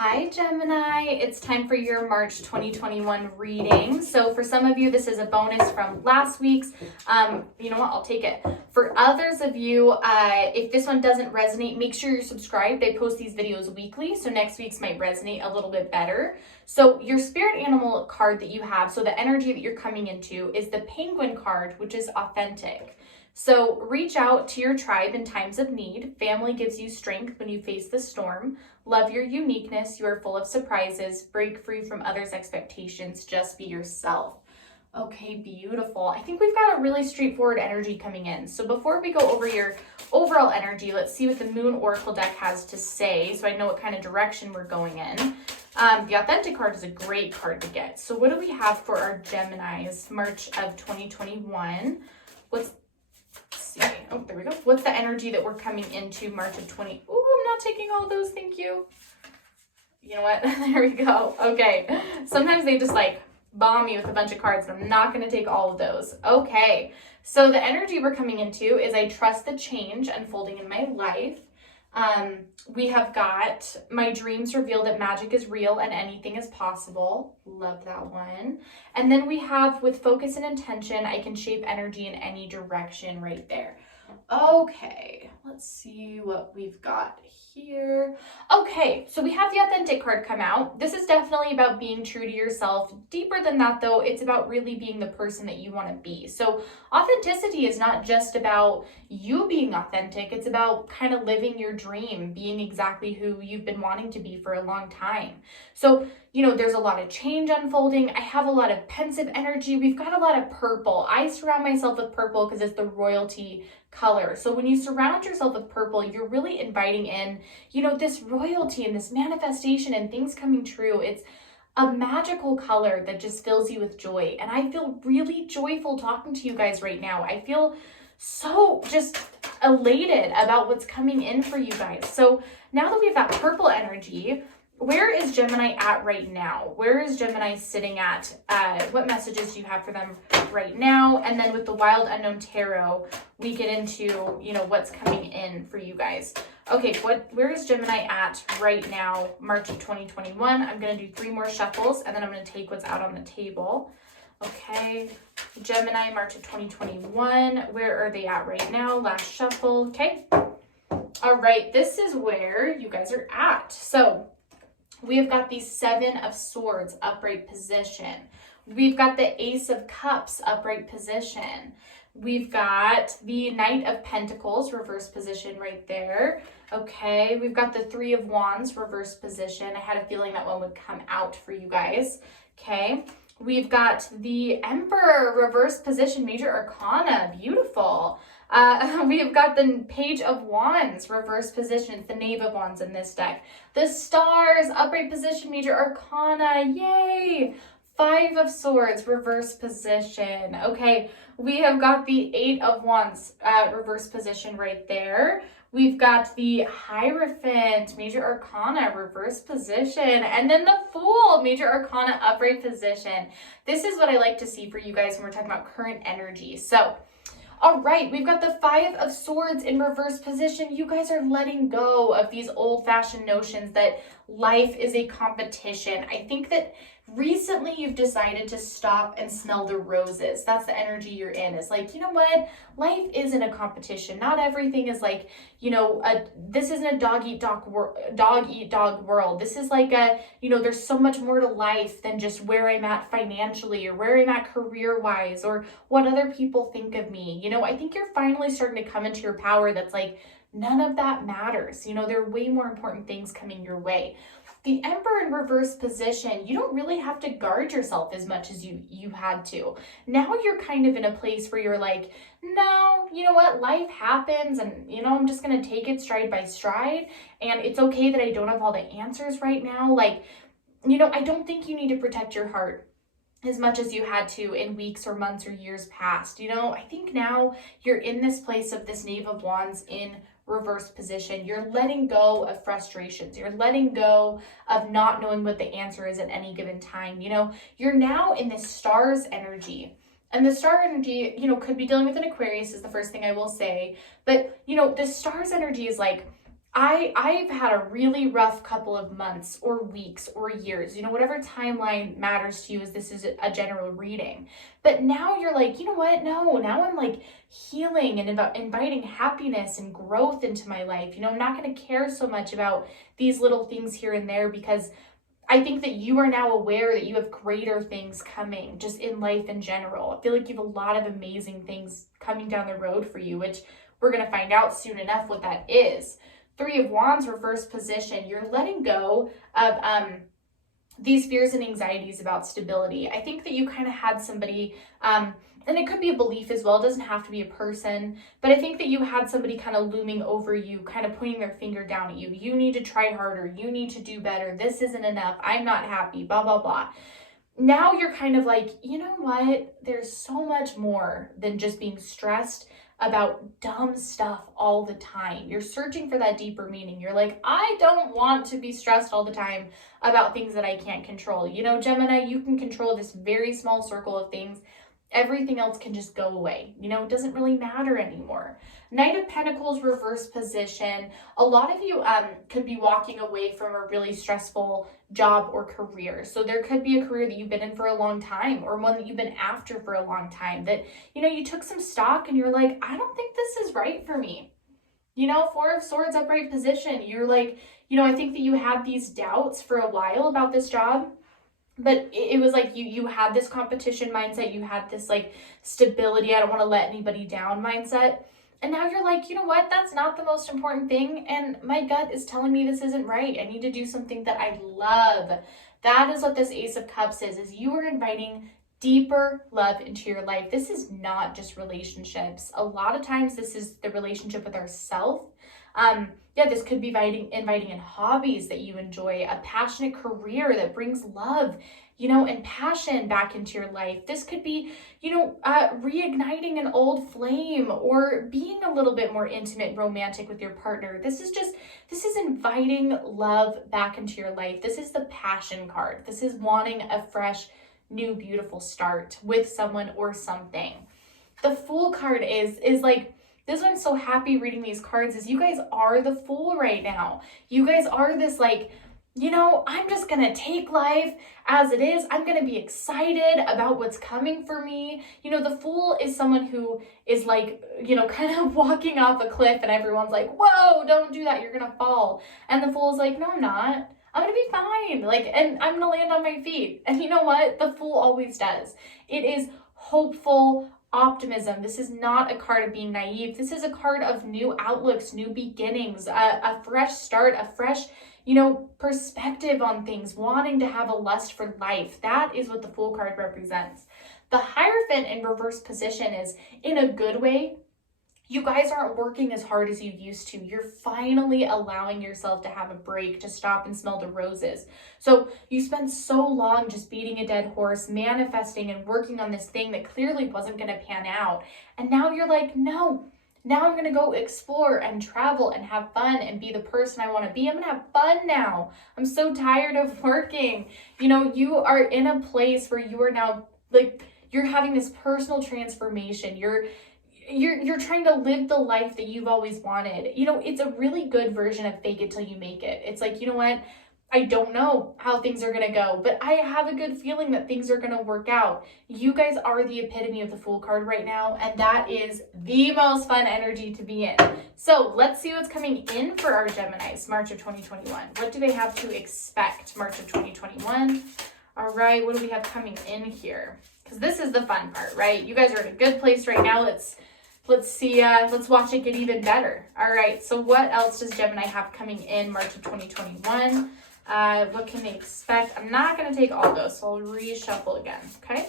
Hi Gemini, it's time for your March 2021 reading. So for some of you, this is a bonus from last week's. You know what, I'll take it. For others of you, if this one doesn't resonate, make sure you're subscribed. I post these videos weekly, so next week's might resonate a little bit better. So your spirit animal card that you have, so the energy that you're coming into is the penguin card, which is authentic. So reach out to your tribe in times of need. Family gives you strength when you face the storm. Love your uniqueness. You are full of surprises. Break free from others' expectations. Just be yourself. Okay, beautiful. I think we've got a really straightforward energy coming in. So before we go over your overall energy, let's see what the Moon Oracle deck has to say so I know what kind of direction we're going in. The Authentic card is a great card to get. So what do we have for our Geminis, March of 2021? Let's see. Oh, there we go. What's the energy that we're coming into March of 20? Ooh, I'm not taking all those. Thank you. You know what? There we go. Okay. Sometimes they just like bomb me with a bunch of cards, and I'm not going to take all of those. Okay. So the energy we're coming into is I trust the change unfolding in my life. We have got my dreams reveal that magic is real and anything is possible. Love that one. And then we have with focus and intention, I can shape energy in any direction right there. Okay, let's see what we've got here. Okay, so we have the Authentic card come out. This is definitely about being true to yourself. Deeper than that though, it's about really being the person that you want to be. So authenticity is not just about you being authentic, it's about kind of living your dream, being exactly who you've been wanting to be for a long time. So, you know, there's a lot of change unfolding. I have a lot of pensive energy. We've got a lot of purple. I surround myself with purple because it's the royalty color. So when you surround yourself with purple, you're really inviting in, you know, this royalty and this manifestation and things coming true. It's a magical color that just fills you with joy. And I feel really joyful talking to you guys right now. I feel so just elated about what's coming in for you guys. So now that we've got purple energy, where is Gemini at right now? Where is Gemini sitting at? What messages do you have for them right now? And then with the Wild Unknown Tarot, we get into, you know, what's coming in for you guys. Okay, where is Gemini at right now, March of 2021? I'm going to do 3 more shuffles, and then I'm going to take what's out on the table. Okay, Gemini, March of 2021. Where are they at right now? Last shuffle. Okay. All right, this is where you guys are at. So we have got the 7 of Swords, upright position. We've got the Ace of Cups, upright position. We've got the Knight of Pentacles, reverse position right there. Okay, we've got the 3 of Wands, reverse position. I had a feeling that one would come out for you guys. Okay, we've got the Emperor, reverse position, major arcana, beautiful. We've got the Page of Wands, reverse position. It's the Knave of Wands in this deck. The Stars, upright position, major arcana, yay! 5 of Swords, reverse position. Okay, we have got the 8 of Wands, reverse position right there. We've got the Hierophant, major arcana, reverse position. And then the Fool, major arcana, upright position. This is what I like to see for you guys when we're talking about current energy. So, all right, we've got the 5 of Swords in reverse position. You guys are letting go of these old-fashioned notions that life is a competition. I think that recently you've decided to stop and smell the roses. That's the energy you're in. It's like, you know what? Life isn't a competition. Not everything is like, you know, this isn't a dog eat dog world. This is like a, you know, there's so much more to life than just where I'm at financially or where I'm at career-wise or what other people think of me. You know, I think you're finally starting to come into your power that's like, none of that matters. You know, there are way more important things coming your way. The Emperor in reverse position, you don't really have to guard yourself as much as you had to. Now you're kind of in a place where you're like, no, you know what, life happens and, you know, I'm just going to take it stride by stride. And it's okay that I don't have all the answers right now. Like, you know, I don't think you need to protect your heart as much as you had to in weeks or months or years past. You know, I think now you're in this place of this Knave of Wands in reverse position. You're letting go of frustrations. You're letting go of not knowing what the answer is at any given time. You know, you're now in this Stars energy. And the star energy, you know, could be dealing with an Aquarius is the first thing I will say. But, you know, the Stars energy is like, I've had a really rough couple of months or weeks or years, whatever timeline matters to you, as this is a general reading. But now you're like, you know what? No, now I'm like healing and inviting happiness and growth into my life. I'm not going to care so much about these little things here and there, because I think that you are now aware that you have greater things coming just in life in general. I feel like you have a lot of amazing things coming down the road for you, which we're going to find out soon enough what that is. Three of Wands, reverse position. You're letting go of these fears and anxieties about stability. I think that you kind of had somebody, and it could be a belief as well. It doesn't have to be a person, but I think that you had somebody kind of looming over you, kind of pointing their finger down at you. You need to try harder. You need to do better. This isn't enough. I'm not happy, blah, blah, blah. Now you're kind of like, you know what? There's so much more than just being stressed about dumb stuff all the time. You're searching for that deeper meaning. You're like, I don't want to be stressed all the time about things that I can't control. Gemini, you can control this very small circle of things. Everything else can just go away. It doesn't really matter anymore. Knight of Pentacles, reverse position. A lot of you could be walking away from a really stressful job or career. So there could be a career that you've been in for a long time, or one that you've been after for a long time, that, you took some stock and you're like, I don't think this is right for me. Four of Swords, upright position. You're like, I think that you had these doubts for a while about this job. But it was like you had this competition mindset. You had this like stability, I don't want to let anybody down mindset. And now you're like, you know what? That's not the most important thing. And my gut is telling me this isn't right. I need to do something that I love. That is what this Ace of Cups is you are inviting deeper love into your life. This is not just relationships. A lot of times this is the relationship with ourselves. This could be inviting in hobbies that you enjoy, a passionate career that brings love, and passion back into your life. This could be, reigniting an old flame, or being a little bit more intimate and romantic with your partner. This is inviting love back into your life. This is the Passion card. This is wanting a fresh, new, beautiful start with someone or something. The Fool card is like, this one's so happy reading these cards, is you guys are the Fool right now. You guys are this like, I'm just going to take life as it is. I'm going to be excited about what's coming for me. The Fool is someone who is like, kind of walking off a cliff, and everyone's like, whoa, don't do that. You're going to fall. And the Fool is like, no, I'm not. I'm going to be fine. And I'm going to land on my feet. And you know what? The Fool always does. It is hopeful optimism. This is not a card of being naive. This is a card of new outlooks, new beginnings, a fresh start, a fresh, perspective on things, wanting to have a lust for life. That is what the Fool card represents. The Hierophant in reverse position is, in a good way, you guys aren't working as hard as you used to. You're finally allowing yourself to have a break, to stop and smell the roses. So you spent so long just beating a dead horse, manifesting and working on this thing that clearly wasn't going to pan out. And now you're like, no, now I'm going to go explore and travel and have fun and be the person I want to be. I'm going to have fun now. I'm so tired of working. You are in a place where you are now like, you're having this personal transformation. You're trying to live the life that you've always wanted. It's a really good version of fake it till you make it. It's like, you know what? I don't know how things are going to go, but I have a good feeling that things are going to work out. You guys are the epitome of the Fool card right now, and that is the most fun energy to be in. So let's see what's coming in for our Geminis, March of 2021. What do they have to expect March of 2021? All right, what do we have coming in here? Because this is the fun part, right? You guys are in a good place right now. Let's see, let's watch it get even better. All right, so what else does Gemini have coming in March of 2021? What can they expect? I'm not going to take all those, so I'll reshuffle again, okay?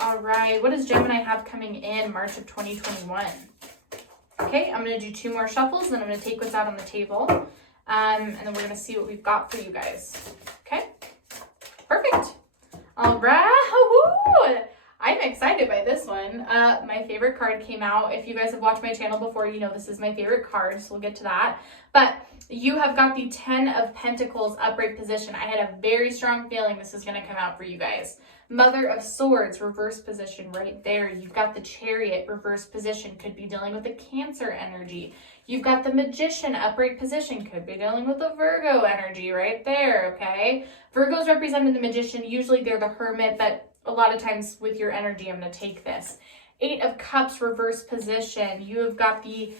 All right, what does Gemini have coming in March of 2021? Okay, I'm going to do 2 more shuffles, then I'm going to take what's out on the table, and then we're going to see what we've got for you guys, okay? Perfect. All right, woo-hoo! I'm excited by this one. My favorite card came out. If you guys have watched my channel before, you know this is my favorite card, so we'll get to that. But you have got the 10 of Pentacles upright position. I had a very strong feeling this is going to come out for you guys. Mother of Swords, reverse position right there. You've got the Chariot, reverse position. Could be dealing with the Cancer energy. You've got the Magician, upright position. Could be dealing with the Virgo energy right there, okay? Virgos represented the Magician. Usually they're the Hermit, but a lot of times with your energy, I'm going to take this. 8 of Cups, reverse position. You have got the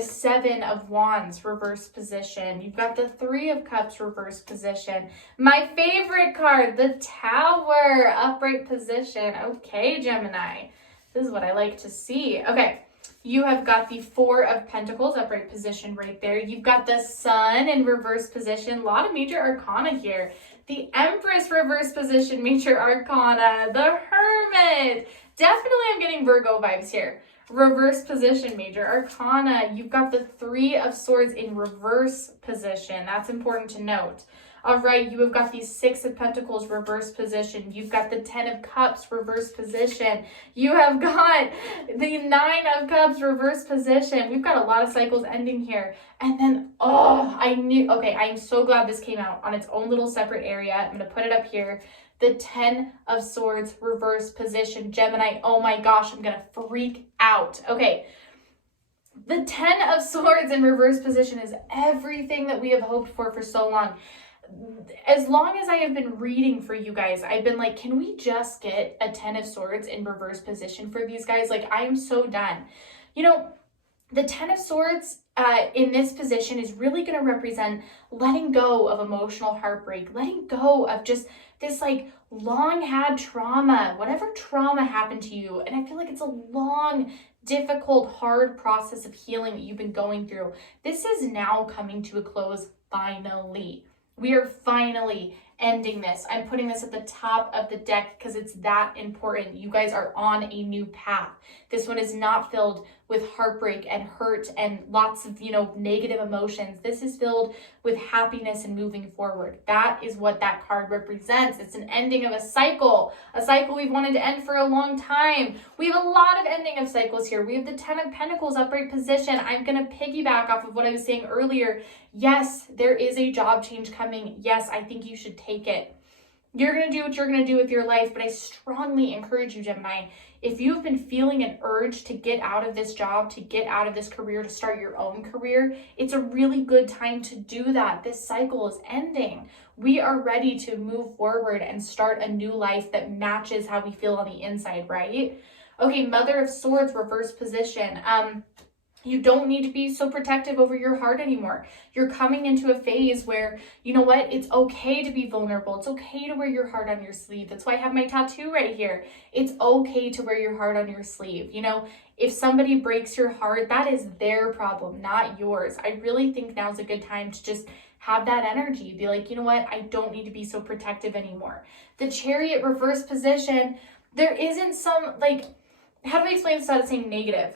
7 of Wands, reverse position. You've got the 3 of Cups, reverse position. My favorite card, the Tower, upright position. Okay, Gemini. This is what I like to see. Okay, you have got the 4 of Pentacles, upright position right there. You've got the Sun in reverse position. A lot of major arcana here. The Empress, reverse position, major arcana. The Hermit. Definitely I'm getting Virgo vibes here. Reverse position, major arcana. You've got the 3 of Swords in reverse position. That's important to note. All right, you have got the 6 of Pentacles, reverse position. You've got the 10 of Cups, reverse position. You have got the 9 of Cups, reverse position. We've got a lot of cycles ending here. And then, okay, I'm so glad this came out on its own little separate area. I'm going to put it up here. The 10 of Swords, reverse position. Gemini, oh my gosh, I'm going to freak out. Okay, the 10 of Swords in reverse position is everything that we have hoped for so long. As long as I have been reading for you guys, I've been like, can we just get a 10 of Swords in reverse position for these guys? Like, I am so done. You know, the 10 of Swords in this position is really going to represent letting go of emotional heartbreak, letting go of just this like long had trauma, whatever trauma happened to you. And I feel like it's a long, difficult, hard process of healing that you've been going through. This is now coming to a close finally. We are finally ending this. I'm putting this at the top of the deck because it's that important. You guys are on a new path. This one is not filled with heartbreak and hurt and lots of, negative emotions. This is filled with happiness and moving forward. That is what that card represents. It's an ending of a cycle we've wanted to end for a long time. We have a lot of ending of cycles here. We have the 10 of Pentacles, upright position. I'm going to piggyback off of what I was saying earlier. Yes, there is a job change coming. Yes, I think you should take it. You're going to do what you're going to do with your life, but I strongly encourage you, Gemini, if you've been feeling an urge to get out of this job, to get out of this career, to start your own career, it's a really good time to do that. This cycle is ending. We are ready to move forward and start a new life that matches how we feel on the inside, right? Okay, Mother of Swords, reverse position. You don't need to be so protective over your heart anymore. You're coming into a phase where, you know what? It's okay to be vulnerable. It's okay to wear your heart on your sleeve. That's why I have my tattoo right here. It's okay to wear your heart on your sleeve. If somebody breaks your heart, that is their problem, not yours. I really think now's a good time to just have that energy. Be like, you know what? I don't need to be so protective anymore. The Chariot reverse position, there isn't some, how do I explain this without saying negative?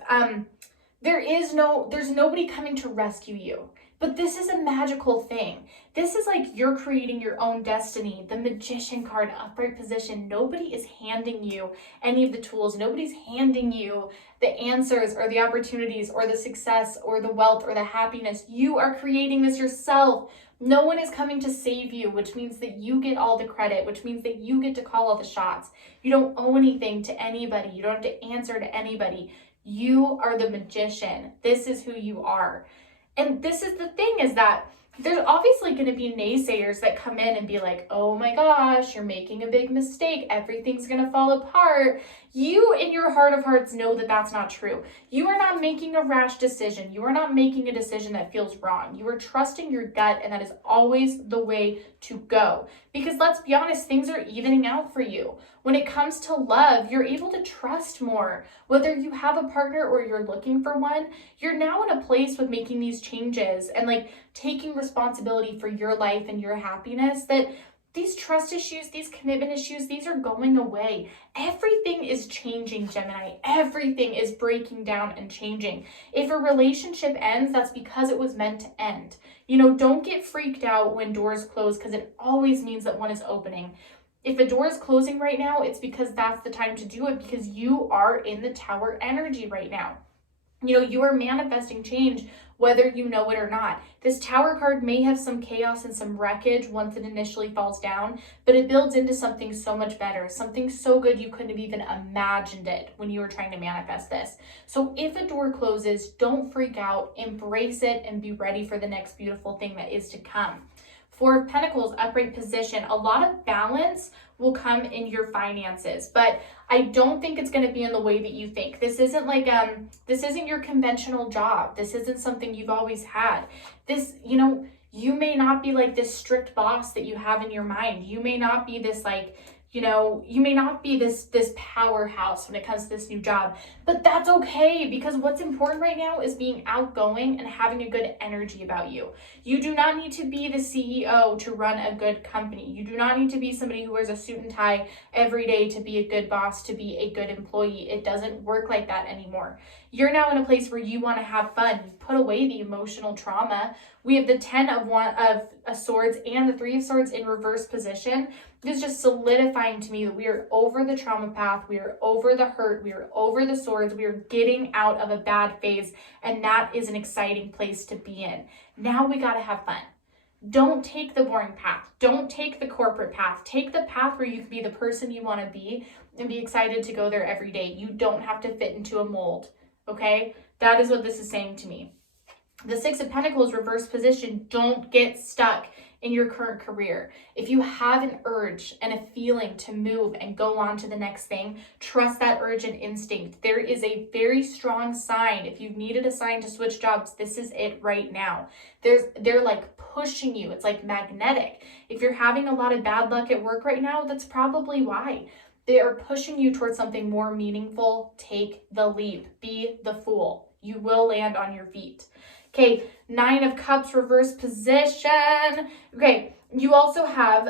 There's nobody coming to rescue you. But this is a magical thing. This is like you're creating your own destiny. The Magician card, upright position. Nobody is handing you any of the tools. Nobody's handing you the answers or the opportunities or the success or the wealth or the happiness. You are creating this yourself. No one is coming to save you, which means that you get all the credit, which means that you get to call all the shots. You don't owe anything to anybody. You don't have to answer to anybody. You are the magician. This is who you are. And this is the thing, is that there's obviously going to be naysayers that come in and be like, oh my gosh, you're making a big mistake. Everything's going to fall apart. You, in your heart of hearts, know that that's not true. You are not making a rash decision. You are not making a decision that feels wrong. You are trusting your gut, and that is always the way to go. Because let's be honest, things are evening out for you. When it comes to love, you're able to trust more. Whether you have a partner or you're looking for one, you're now in a place with making these changes and taking responsibility for your life and your happiness, that these trust issues, these commitment issues, these are going away. Everything is changing, Gemini. Everything is breaking down and changing. If a relationship ends, that's because it was meant to end. Don't get freaked out when doors close, because it always means that one is opening. If a door is closing right now, it's because that's the time to do it, because you are in the Tower energy right now. You know, you are manifesting change whether you know it or not. This Tower card may have some chaos and some wreckage once it initially falls down, but it builds into something so much better, something so good you couldn't have even imagined it when you were trying to manifest this. So if a door closes, don't freak out, embrace it, and be ready for the next beautiful thing that is to come. Four of Pentacles, upright position. A lot of balance will come in your finances, but I don't think it's going to be in the way that you think. This isn't like, this isn't your conventional job. This isn't something you've always had. This, you know, you may not be like this strict boss that you have in your mind. You may not be this like, you know, you may not be this powerhouse when it comes to this new job, but that's okay, because what's important right now is being outgoing and having a good energy about you. You do not need to be the CEO to run a good company. You do not need to be somebody who wears a suit and tie every day to be a good boss, to be a good employee. It doesn't work like that anymore. You're now in a place where you want to have fun. You've put away the emotional trauma. We have the 10 of Swords and the 3 of Swords in reverse position. This is just solidifying to me that we are over the trauma path. We are over the hurt. We are over the swords. We are getting out of a bad phase. And that is an exciting place to be in. Now we got to have fun. Don't take the boring path. Don't take the corporate path. Take the path where you can be the person you want to be and be excited to go there every day. You don't have to fit into a mold. Okay? That is what this is saying to me. The 6 of Pentacles, reverse position. Don't get stuck in your current career. If you have an urge and a feeling to move and go on to the next thing, trust that urge and instinct. There is a very strong sign. If you've needed a sign to switch jobs, this is it right now. They're like pushing you. It's like magnetic. If you're having a lot of bad luck at work right now, that's probably why. They are pushing you towards something more meaningful. Take the leap. Be the fool. You will land on your feet. Okay, 9 of Cups, reverse position. Okay, you also have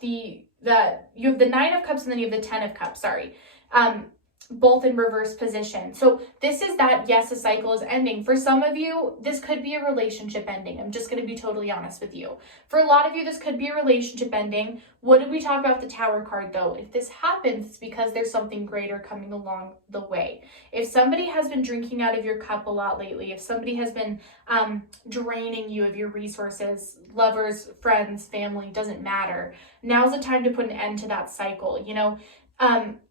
the 9 of Cups, and then you have the 10 of Cups, sorry. Both in reverse position. So this is that, yes, a cycle is ending. For some of you, this could be a relationship ending. I'm just going to be totally honest with you. For a lot of you, this could be a relationship ending. What did we talk about with the Tower card, though? If this happens, it's because there's something greater coming along the way. If somebody has been drinking out of your cup a lot lately, if somebody has been draining you of your resources, lovers, friends, family, doesn't matter. Now's the time to put an end to that cycle. You know,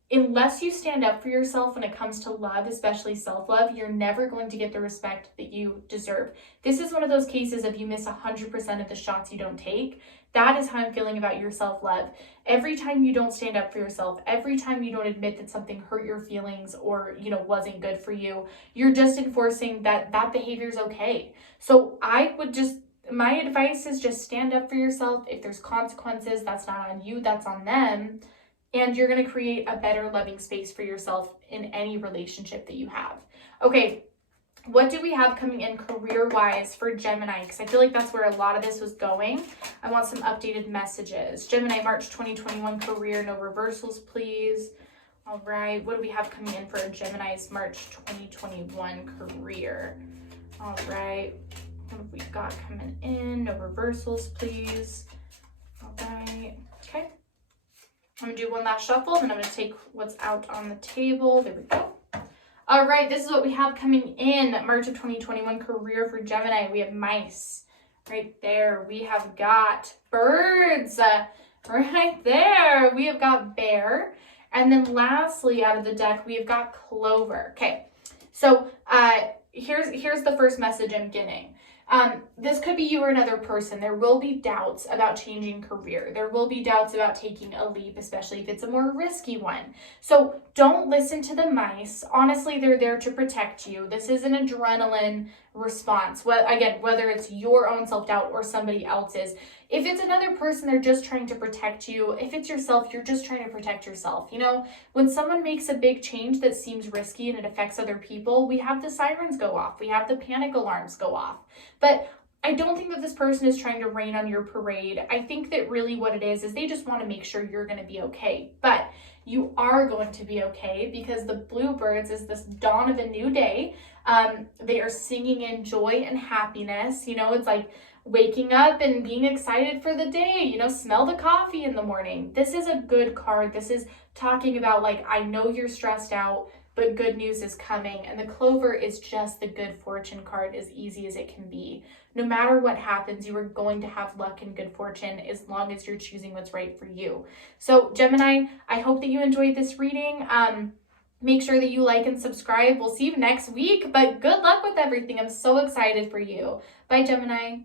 unless you stand up for yourself when it comes to love, especially self-love, you're never going to get the respect that you deserve. This is one of those cases of you miss 100% of the shots you don't take. That is how I'm feeling about your self-love. Every time you don't stand up for yourself, every time you don't admit that something hurt your feelings or, you know, wasn't good for you, you're just enforcing that that behavior is okay. So my advice is just stand up for yourself. If there's consequences, that's not on you, that's on them. And you're going to create a better loving space for yourself in any relationship that you have. Okay, what do we have coming in career-wise for Gemini? Because I feel like that's where a lot of this was going. I want some updated messages. Gemini, March 2021 career, no reversals, please. All right, what do we have coming in for Gemini's March 2021 career? All right, what have we got coming in? No reversals, please. All right, okay. I'm gonna do one last shuffle, then I'm gonna take what's out on the table. There we go. All right, this is what we have coming in March of 2021 career for Gemini. We have mice right there. We have got birds right there. We have got bear. And then lastly, out of the deck, we have got clover. Okay, so here's the first message I'm getting. This could be you or another person. There will be doubts about changing career. There will be doubts about taking a leap, especially if it's a more risky one. So don't listen to the mice. Honestly, they're there to protect you. This is an adrenaline response. Whether it's your own self-doubt or somebody else's. If it's another person, they're just trying to protect you. If it's yourself, you're just trying to protect yourself. You know, when someone makes a big change that seems risky and it affects other people, we have the sirens go off. We have the panic alarms go off. But I don't think that this person is trying to rain on your parade. I think that really what it is they just want to make sure you're going to be okay. But you are going to be okay because the bluebirds is this dawn of a new day. They are singing in joy and happiness. You know, it's like waking up and being excited for the day, you know, smell the coffee in the morning. This is a good card. This is talking about like, I know you're stressed out, but good news is coming. And the Clover is just the good fortune card, as easy as it can be. No matter what happens, you are going to have luck and good fortune as long as you're choosing what's right for you. So Gemini, I hope that you enjoyed this reading. Make sure that you like and subscribe. We'll see you next week, but good luck with everything. I'm so excited for you. Bye, Gemini.